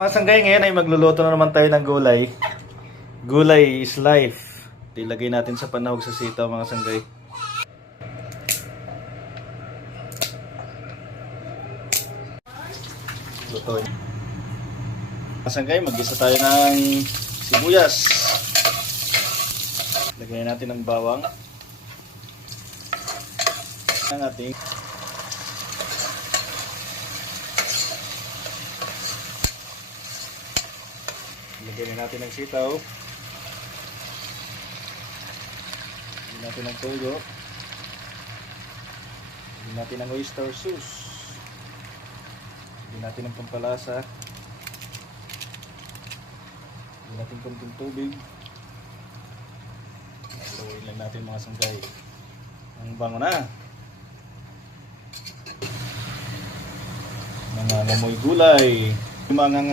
Mga sanggay, ngayon ay magluluto na naman tayo ng gulay. Gulay is life. Ilagay natin sa panahog sa sitaw mga sanggay. Lutuin. Mga sanggay, mag-isa tayo ng sibuyas. Lagyan natin ng bawang. Ang ating lagyan natin ng sitaw. Lagyan natin ng toyo. Lagyan natin ng oyster sauce. Lagyan natin ng pampalasa. Lagyan natin konting tubig. Haluin lang natin mga sanggay. Ang bango na. Nangangamoy gulay. Mga